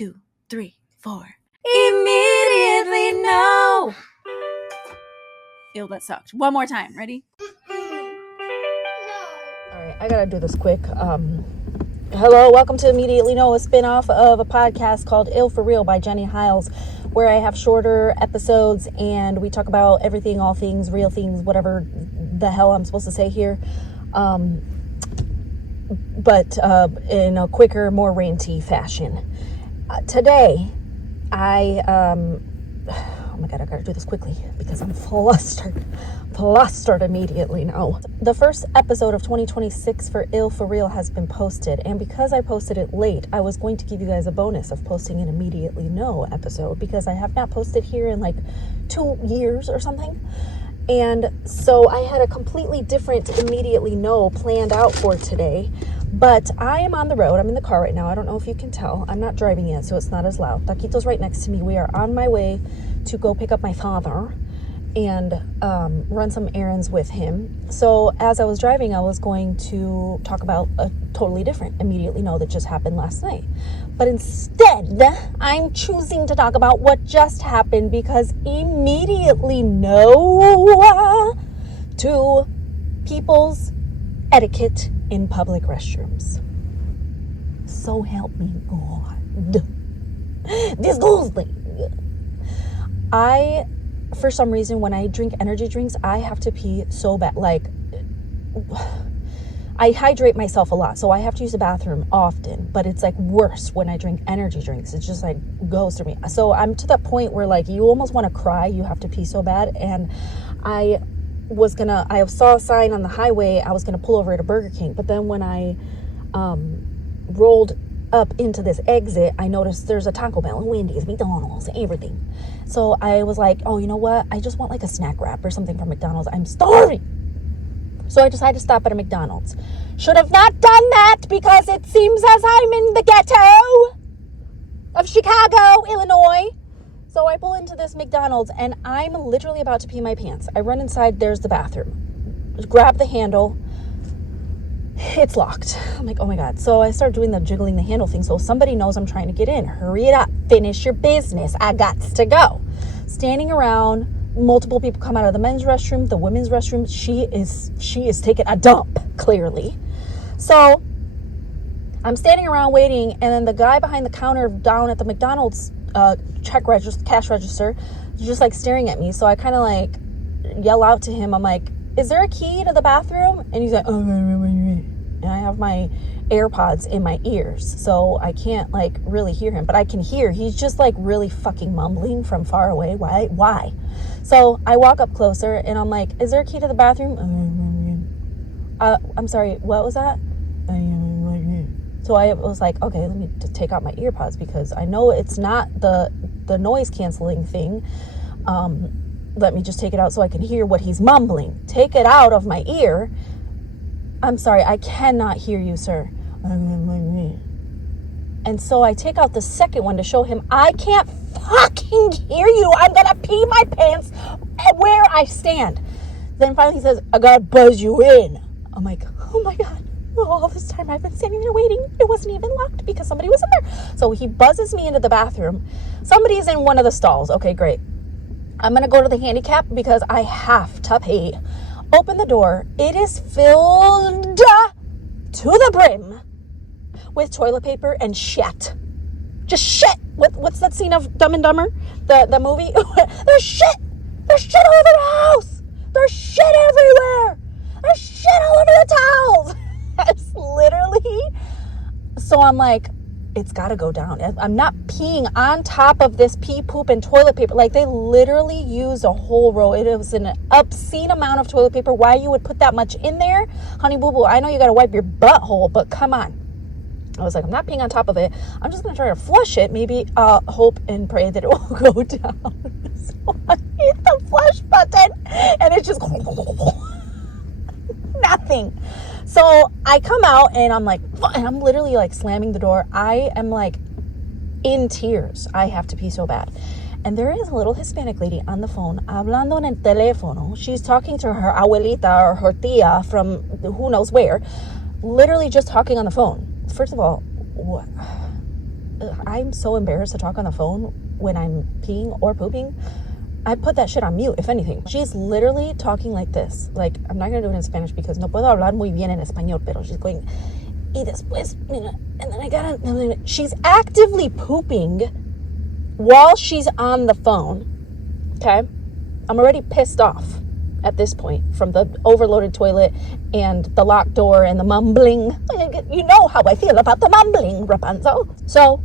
2, 3, 4. Immediately no. Ew, that sucked. One more time. Ready? All right, I gotta do this quick. Hello, welcome to Immediately No, a spinoff of a podcast called Ill for Real by Jenny Hiles, where I have shorter episodes and we talk about everything, all things, real things, whatever the hell I'm supposed to say here. But in a quicker, more ranty fashion. Today, oh my God, I gotta do this quickly because I'm flustered immediately now. The first episode of 2026 for Ill for Real has been posted, and because I posted it late, I was going to give you guys a bonus of posting an Immediately No episode because I have not posted here in like 2 years or something. And so I had a completely different Immediately No planned out for today, but I am on the road. I'm in the car right now. I don't know if you can tell. I'm not driving yet, so it's not as loud. Taquito's right next to me. We are on my way to go pick up my father and run some errands with him. So as I was driving, I was going to talk about a totally different Immediately No that just happened last night. But instead, I'm choosing to talk about what just happened because immediately no to people's etiquette in public restrooms. So help me God. Disgusting. For some reason, when I drink energy drinks, I have to pee so bad. Like, I hydrate myself a lot, so I have to use the bathroom often, but it's like worse when I drink energy drinks. It just like goes through me. So I'm to that point where like you almost want to cry. You have to pee so bad. And I saw a sign on the highway. I was going to pull over at a Burger King, but then when I rolled up into this exit, I noticed there's a Taco Bell, Wendy's, McDonald's, everything. So I was like, oh, you know what? I just want like a snack wrap or something from McDonald's. I'm starving. So I decided to stop at a McDonald's. Should have not done that because it seems as I'm in the ghetto of Chicago, Illinois. So I pull into this McDonald's and I'm literally about to pee my pants. I run inside, there's the bathroom. Grab the handle. It's locked. I'm like, oh my God. So I start doing the jiggling the handle thing. So somebody knows I'm trying to get in. Hurry it up. Finish your business. I got to go. Standing around, multiple people come out of the men's restroom, the women's restroom. She is taking a dump, clearly. So I'm standing around waiting, and then the guy behind the counter down at the McDonald's cash register is just like staring at me. So I kind of like yell out to him. I'm like, is there a key to the bathroom? And he's like, oh, and I have my AirPods in my ears, so I can't like really hear him, but I can hear he's just like really fucking mumbling from far away. Why? So I walk up closer and I'm like, is there a key to the bathroom? I'm sorry, what was that? So I was like, okay, let me just take out my earpods because I know it's not the noise canceling thing. Let me just take it out so I can hear what he's mumbling. Take it out of my ear. I'm sorry, I cannot hear you, sir. And so I take out the second one to show him I can't fucking hear you. I'm gonna pee my pants where I stand. Then finally he says, I gotta buzz you in. I'm like, oh my God. All this time I've been standing there waiting. It wasn't even locked because somebody was in there. So he buzzes me into the bathroom. Somebody's in one of the stalls. Okay, great. I'm gonna go to the handicap because I have to pee. Open the door. It is filled to the brim with toilet paper and shit. Just shit. What's that scene of Dumb and Dumber? The movie? There's shit. There's shit all over the house. There's shit everywhere. There's shit all over the towels. It's literally. So I'm like, it's got to go down. I'm not peeing on top of this pee, poop, and toilet paper. Like, they literally used a whole row. It was an obscene amount of toilet paper. Why you would put that much in there? Honey boo boo, I know you got to wipe your butthole, but come on. I was like, I'm not peeing on top of it. I'm just going to try to flush it. Maybe hope and pray that it will go down. So I hit the flush button, and it's just nothing. So I come out and I'm like, and I'm literally like slamming the door. I am like in tears. I have to pee so bad. And there is a little Hispanic lady on the phone, hablando en el teléfono. She's talking to her abuelita or her tía from who knows where, literally just talking on the phone. First of all, what? I'm so embarrassed to talk on the phone when I'm peeing or pooping. I put that shit on mute, if anything. She's literally talking like this. Like, I'm not going to do it in Spanish because no puedo hablar muy bien en español, pero she's going, y después, mira, and then I gotta, she's actively pooping while she's on the phone. Okay? I'm already pissed off at this point from the overloaded toilet and the locked door and the mumbling. You know how I feel about the mumbling, Rapunzel. So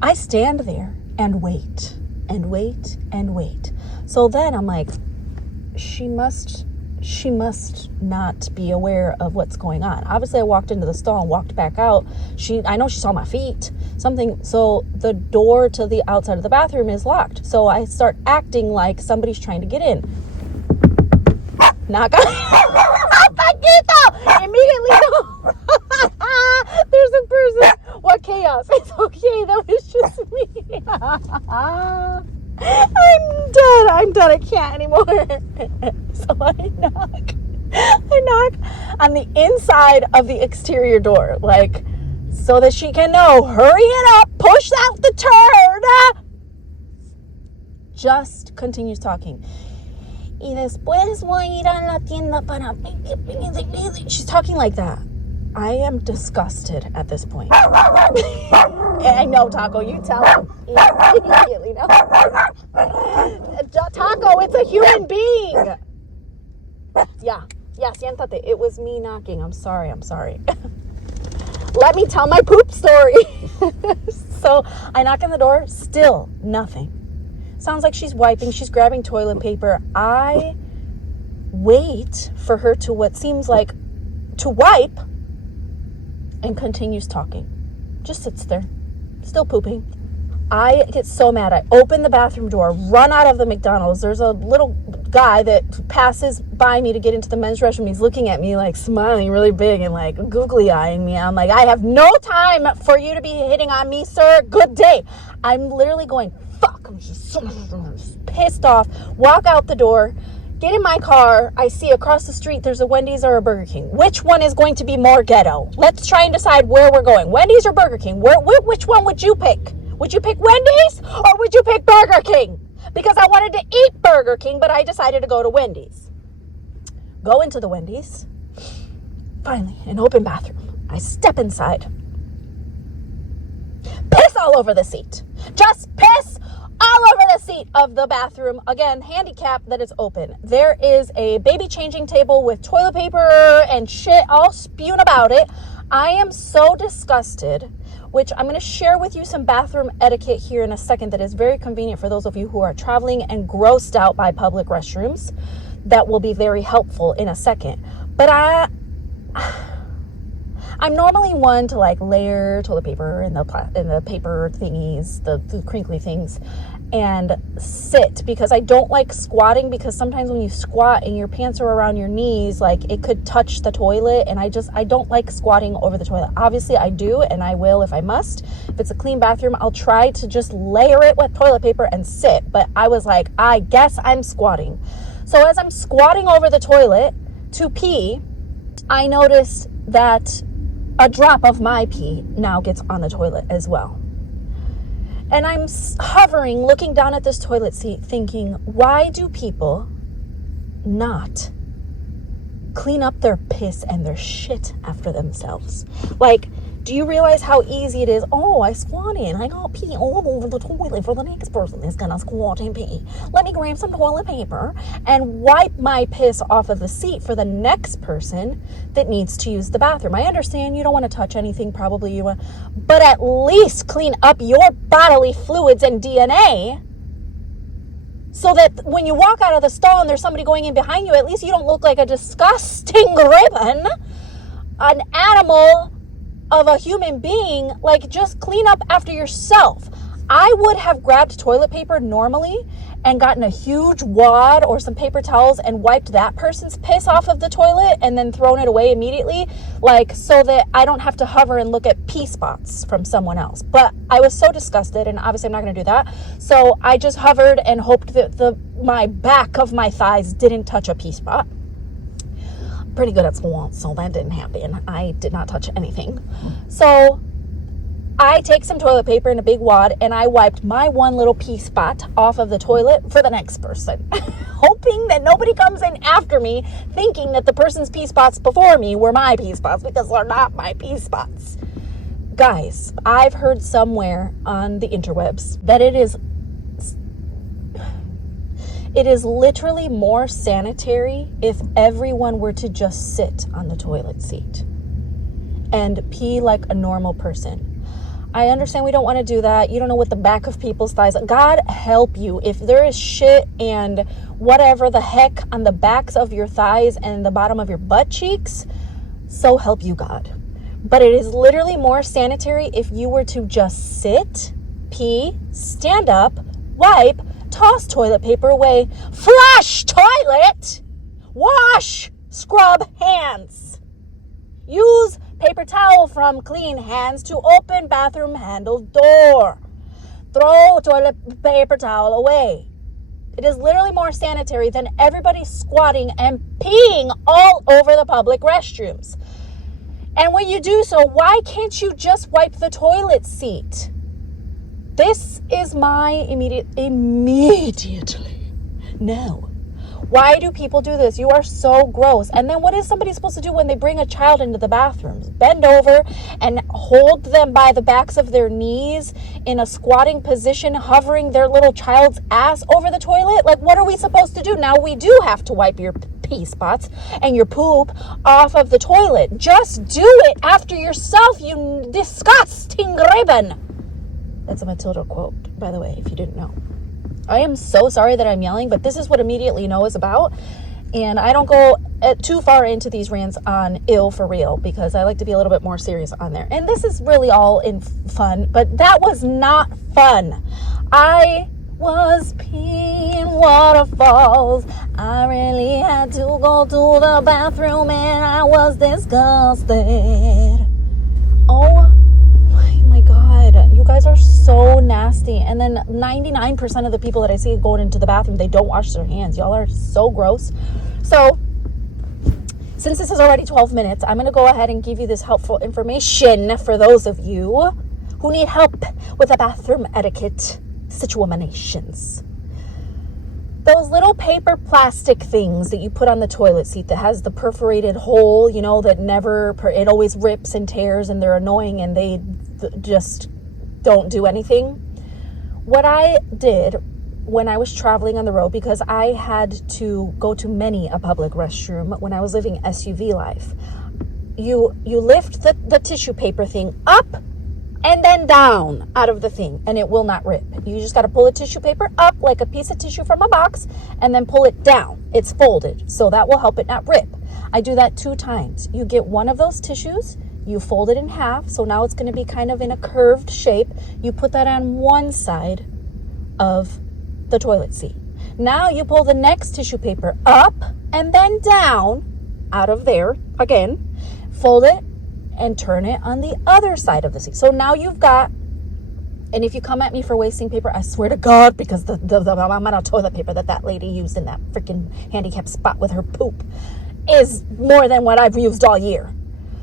I stand there and wait and wait and wait. So then I'm like, she must not be aware of what's going on. Obviously, I walked into the stall and walked back out. I know she saw my feet, something. So the door to the outside of the bathroom is locked. So I start acting like somebody's trying to get in. Knock on. Paquito! Immediately, no. There's a person. What chaos? It's okay. That was just me. I'm done. I can't anymore. So I knock on the inside of the exterior door, like, so that she can know, hurry it up, push out the turn. Just continues talking. Y después voy a ir a la tienda para... She's talking like that. I am disgusted at this point. I know, Taco, you tell him. Immediately, no. Taco, it's a human being. Yeah, siéntate. It was me knocking. I'm sorry. Let me tell my poop story. So I knock on the door, still nothing. Sounds like she's wiping, she's grabbing toilet paper. I wait for her to what seems like to wipe and continues talking. Just sits there, still pooping. I get so mad. I open the bathroom door, run out of the McDonald's. There's a little guy that passes by me to get into the men's restroom. He's looking at me like smiling really big and like googly eyeing me. I'm like, I have no time for you to be hitting on me, sir. Good day. I'm literally going, fuck. I'm just so pissed off. Walk out the door. Get in my car. I see across the street there's a Wendy's or a Burger King. Which one is going to be more ghetto? Let's try and decide where we're going. Wendy's or Burger King? Which one would you pick? Would you pick Wendy's or would you pick Burger King? Because I wanted to eat Burger King, but I decided to go to Wendy's. Go into the Wendy's. Finally, an open bathroom. I step inside. Piss all over the seat. Just piss all over the seat of the bathroom. Again, handicap that is open. There is a baby changing table with toilet paper and shit all spewing about it. I am so disgusted, which I'm going to share with you some bathroom etiquette here in a second that is very convenient for those of you who are traveling and grossed out by public restrooms. That will be very helpful in a second. But I'm normally one to like layer toilet paper and the paper thingies, the crinkly things, and sit, because I don't like squatting, because sometimes when you squat and your pants are around your knees, like it could touch the toilet, and I don't like squatting over the toilet. Obviously I do, and I will if I must. If it's a clean bathroom, I'll try to just layer it with toilet paper and sit, but I was like, I guess I'm squatting. So as I'm squatting over the toilet to pee, I notice that a drop of my pee now gets on the toilet as well. And I'm hovering, looking down at this toilet seat, thinking, why do people not clean up their piss and their shit after themselves? Like, do you realize how easy it is? Oh, I squatted and I got pee all over the toilet for the next person that's gonna squat and pee. Let me grab some toilet paper and wipe my piss off of the seat for the next person that needs to use the bathroom. I understand you don't want to touch anything, probably you want, but at least clean up your bodily fluids and DNA, so that when you walk out of the stall and there's somebody going in behind you, at least you don't look like a disgusting ribbon, an animal of a human being. Like, just clean up after yourself. I would have grabbed toilet paper normally and gotten a huge wad or some paper towels and wiped that person's piss off of the toilet and then thrown it away immediately, like, so that I don't have to hover and look at pee spots from someone else. But I was so disgusted, and obviously I'm not going to do that. So I just hovered and hoped that my back of my thighs didn't touch a pee spot. Pretty good at squats, so that didn't happen. I did not touch anything. So I take some toilet paper in a big wad and I wiped my one little pee spot off of the toilet for the next person, hoping that nobody comes in after me thinking that the person's pee spots before me were my pee spots, because they're not my pee spots. Guys, I've heard somewhere on the interwebs that it is literally more sanitary if everyone were to just sit on the toilet seat and pee like a normal person. I understand we don't want to do that. You don't know what the back of people's thighs. God help you if there is shit and whatever the heck on the backs of your thighs and the bottom of your butt cheeks. So help you God. But it is literally more sanitary if you were to just sit, pee, stand up, wipe, toss toilet paper away, flush toilet, wash, scrub hands, use paper towel from clean hands to open bathroom handle door, throw toilet paper towel away. It is literally more sanitary than everybody squatting and peeing all over the public restrooms. And when you do so, why can't you just wipe the toilet seat? This is my immediately. No. Why do people do this? You are so gross. And then what is somebody supposed to do when they bring a child into the bathrooms? Bend over and hold them by the backs of their knees in a squatting position, hovering their little child's ass over the toilet? Like, what are we supposed to do? Now we do have to wipe your pee spots and your poop off of the toilet. Just do it after yourself, you disgusting ribbon. That's a Matilda quote, by the way, if you didn't know. I am so sorry that I'm yelling, but this is what Immediately No is about. And I don't go too far into these rants on ill for real, because I like to be a little bit more serious on there. And this is really all in fun, but that was not fun. I was peeing waterfalls. I really had to go to the bathroom and I was disgusted. Oh my God, you guys are so nasty. And then 99% of the people that I see going into the bathroom, they don't wash their hands. Y'all are so gross. So since this is already 12 minutes, I'm going to go ahead and give you this helpful information for those of you who need help with the bathroom etiquette situations. Those little paper plastic things that you put on the toilet seat that has the perforated hole, you know, that it always rips and tears and they're annoying and they just don't do anything. What I did when I was traveling on the road, because I had to go to many a public restroom when I was living SUV life, you lift the tissue paper thing up and then down out of the thing and it will not rip. You just got to pull the tissue paper up like a piece of tissue from a box and then pull it down. It's folded, so that will help it not rip. I do that 2 times. You get one of those tissues, you fold it in half, so now it's going to be kind of in a curved shape. You put that on one side of the toilet seat. Now you pull the next tissue paper up and then down out of there again, fold it and turn it on the other side of the seat. So now you've got, and if you come at me for wasting paper, I swear to God, because the amount of toilet paper that lady used in that freaking handicapped spot with her poop is more than what I've used all year.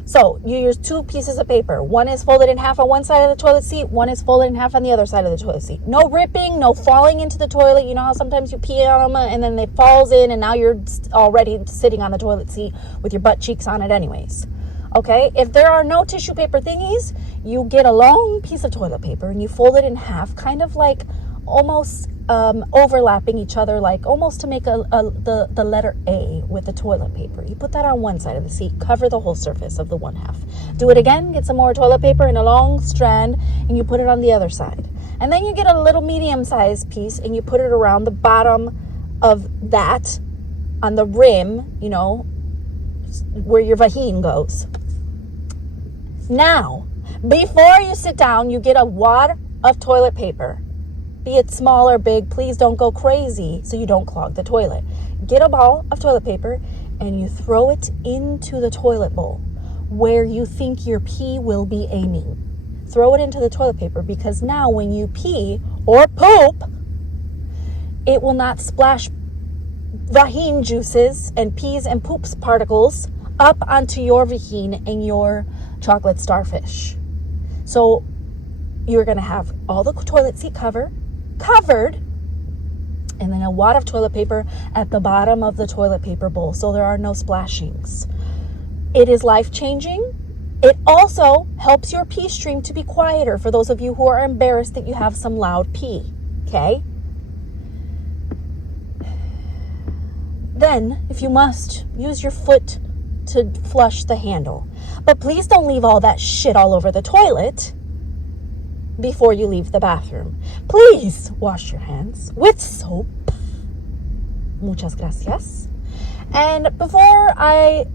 So you use 2 pieces of paper. One is folded in half on one side of the toilet seat. One is folded in half on the other side of the toilet seat. No ripping, no falling into the toilet. You know how sometimes you pee on them and then it falls in and now you're already sitting on the toilet seat with your butt cheeks on it anyways. Okay, if there are no tissue paper thingies, you get a long piece of toilet paper and you fold it in half, kind of like almost overlapping each other, like almost to make the letter A with the toilet paper. You put that on one side of the seat, cover the whole surface of the one half. Do it again, get some more toilet paper in a long strand, and you put it on the other side. And then you get a little medium-sized piece and you put it around the bottom of that, on the rim, you know, where your vagine goes. Now, before you sit down, you get a wad of toilet paper. Be it small or big, please don't go crazy so you don't clog the toilet. Get a ball of toilet paper and you throw it into the toilet bowl where you think your pee will be aiming. Throw it into the toilet paper, because now when you pee or poop, it will not splash vagine juices and peas and poops particles up onto your vagine and your chocolate starfish. So You're going to have all the toilet seat covered, and then a wad of toilet paper at the bottom of the toilet paper bowl, so there are no splashings. It is life-changing. It also helps your pee stream to be quieter for those of you who are embarrassed that you have some loud pee, okay? Then, if you must, use your foot to flush the handle. But please don't leave all that shit all over the toilet before you leave the bathroom. Please wash your hands with soap. Muchas gracias. And before I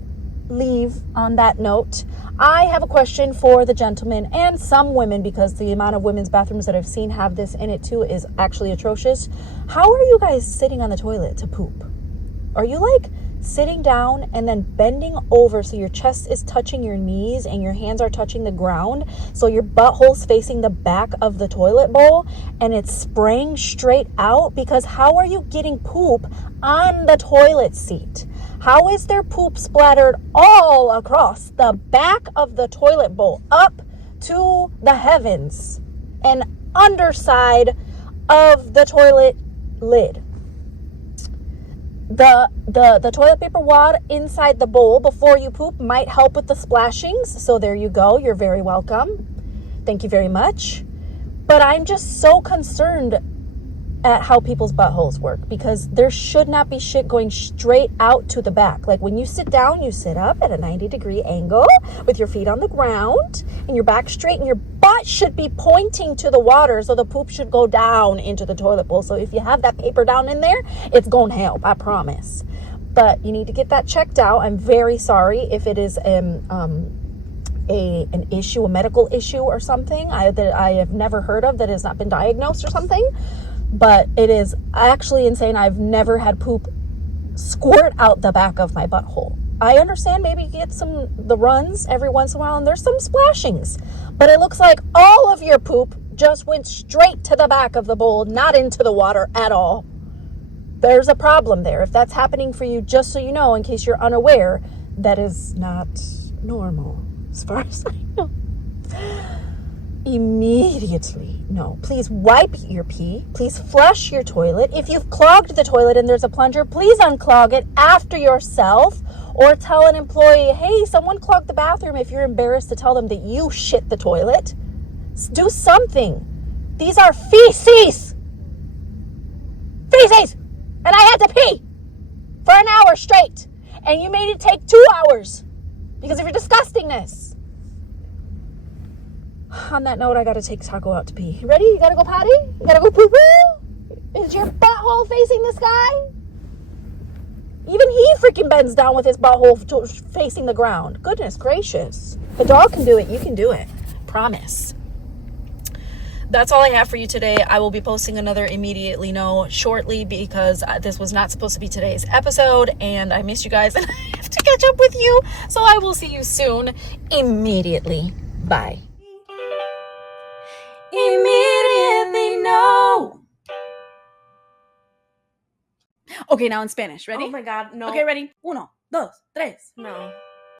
leave on that note, I have a question for the gentlemen and some women, because the amount of women's bathrooms that I've seen have this in it too is actually atrocious. How are you guys sitting on the toilet to poop? Are you like sitting down and then bending over so your chest is touching your knees and your hands are touching the ground, so your butthole's facing the back of the toilet bowl and it's spraying straight out? Because how are you getting poop on the toilet seat? How is there poop splattered all across the back of the toilet bowl up to the heavens and underside of the toilet lid? The toilet paper wad inside the bowl before you poop might help with the splashings. So there you go. You're very welcome. Thank you very much. But I'm just so concerned at how people's buttholes work, because there should not be shit going straight out to the back. Like when you sit down, you sit up at a 90-degree angle with your feet on the ground and your back straight, and your butt should be pointing to the water, so the poop should go down into the toilet bowl. So if you have that paper down in there, it's going to help, I promise. But you need to get that checked out. I'm very sorry if it is an issue, a medical issue or something that I have never heard of, that has not been diagnosed or something. But it is actually insane. I've never had poop squirt out the back of my butthole. I understand maybe you get the runs every once in a while and there's some splashings, but it looks like all of your poop just went straight to the back of the bowl, not into the water at all. There's a problem there. If that's happening for you, just so you know, in case you're unaware, that is not normal as far as I know. Immediately. No, please wipe your pee. Please flush your toilet. If you've clogged the toilet and there's a plunger, please unclog it after yourself, or tell an employee, hey, someone clogged the bathroom, if you're embarrassed to tell them that you shit the toilet. Do something. These are feces. Feces! And I had to pee for an hour straight. And you made it take 2 hours because of your disgustingness. On that note, I gotta take Taco out to pee. You ready? You gotta go potty? You gotta go poo-poo? Is your butthole facing the sky? Even he freaking bends down with his butthole facing the ground. Goodness gracious. If a dog can do it, you can do it. Promise. That's all I have for you today. I will be posting another Immediately No shortly, because this was not supposed to be today's episode, and I miss you guys and I have to catch up with you. So I will see you soon. Immediately. Bye. Immediately no. Okay, now in Spanish. Ready? Oh my God, no. Okay, ready? 1, 2, 3. No.